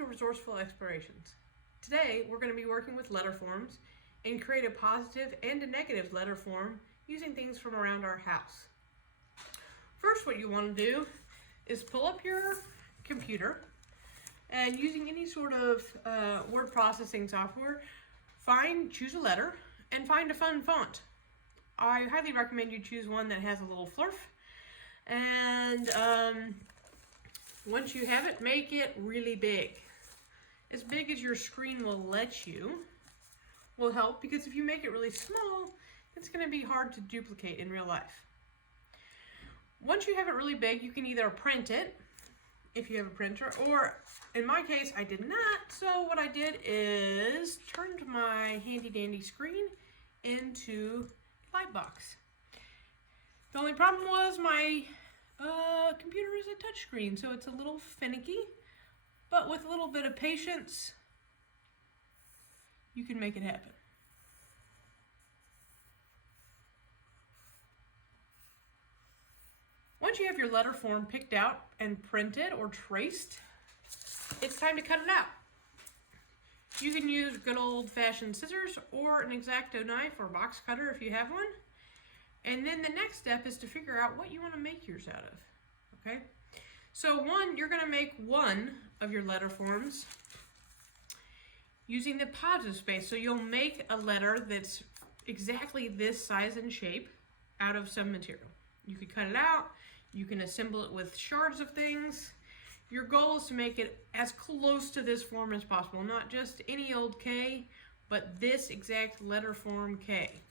to Resourceful Explorations. Today we're going to be working with letter forms and create a positive and a negative letter form using things from around our house. First, what you want to do is pull up your computer and using any sort of word processing software, choose a letter and find a fun font. I highly recommend you choose one that has a little flurf, and once you have it, make it really big. As big as your screen will let you will help, because if you make it really small, it's going to be hard to duplicate in real life. Once you have it really big, you can either print it if you have a printer, or in my case, I did not. So what I did is turned my handy dandy screen into a light box. The only problem was my computer is a touch screen, so it's a little finicky, but with a little bit of patience, you can make it happen. Once you have your letter form picked out and printed or traced, it's time to cut it out. You can use good old-fashioned scissors or an X-Acto knife or box cutter if you have one. And then the next step is to figure out what you want to make yours out of. Okay? So you're going to make one of your letter forms using the positive space. So you'll make a letter that's exactly this size and shape out of some material. You could cut it out. You can assemble it with shards of things. Your goal is to make it as close to this form as possible. Not just any old K, but this exact letter form K.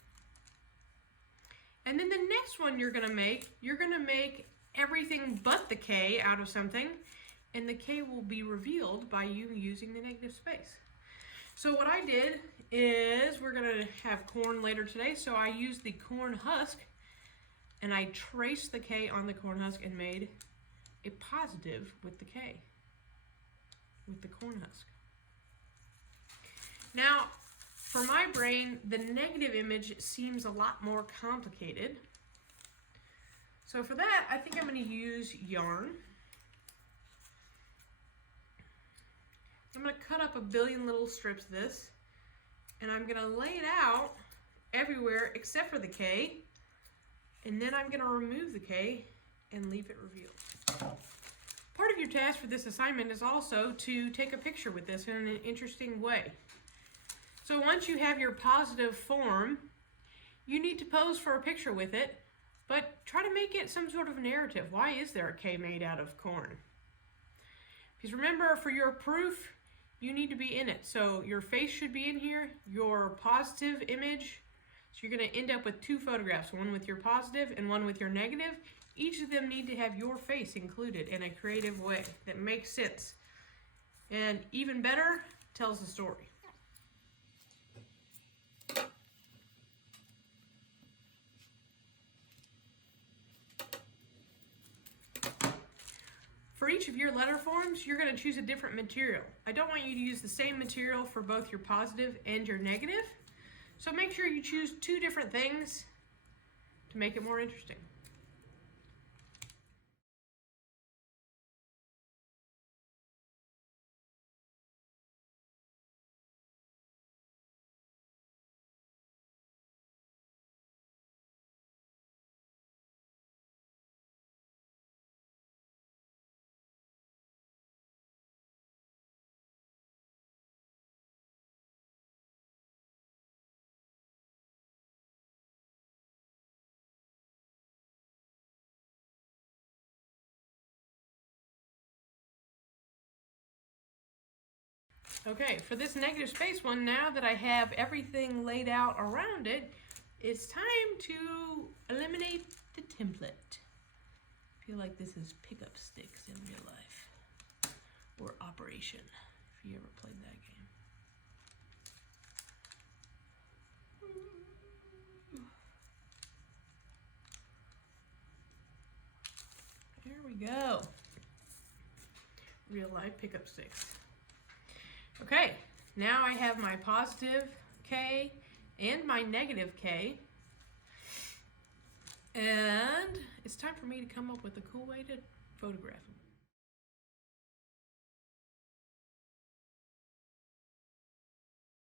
And then the next one you're gonna make everything but the K out of something, and the K will be revealed by you using the negative space. So what I did is, we're gonna have corn later today, so I used the corn husk, and I traced the K on the corn husk and made a positive with the K, with the corn husk. Now, for my brain, the negative image seems a lot more complicated. So for that, I think I'm going to use yarn. I'm going to cut up a billion little strips of this, and I'm going to lay it out everywhere except for the K, and then I'm going to remove the K and leave it revealed. Part of your task for this assignment is also to take a picture with this in an interesting way. So once you have your positive form, you need to pose for a picture with it, but try to make it some sort of narrative. Why is there a K made out of corn? Because remember, for your proof, you need to be in it. So your face should be in here, your positive image. So you're going to end up with two photographs, one with your positive and one with your negative. Each of them need to have your face included in a creative way that makes sense. And even better, tells the story. For each of your letter forms, you're going to choose a different material. I don't want you to use the same material for both your positive and your negative. So make sure you choose two different things to make it more interesting. Okay, for this negative space one, now that I have everything laid out around it, it's time to eliminate the template. I feel like this is pickup sticks in real life, or Operation, if you ever played that game. There we go. Real life pickup sticks. Okay, now I have my positive K and my negative K, and it's time for me to come up with a cool way to photograph them.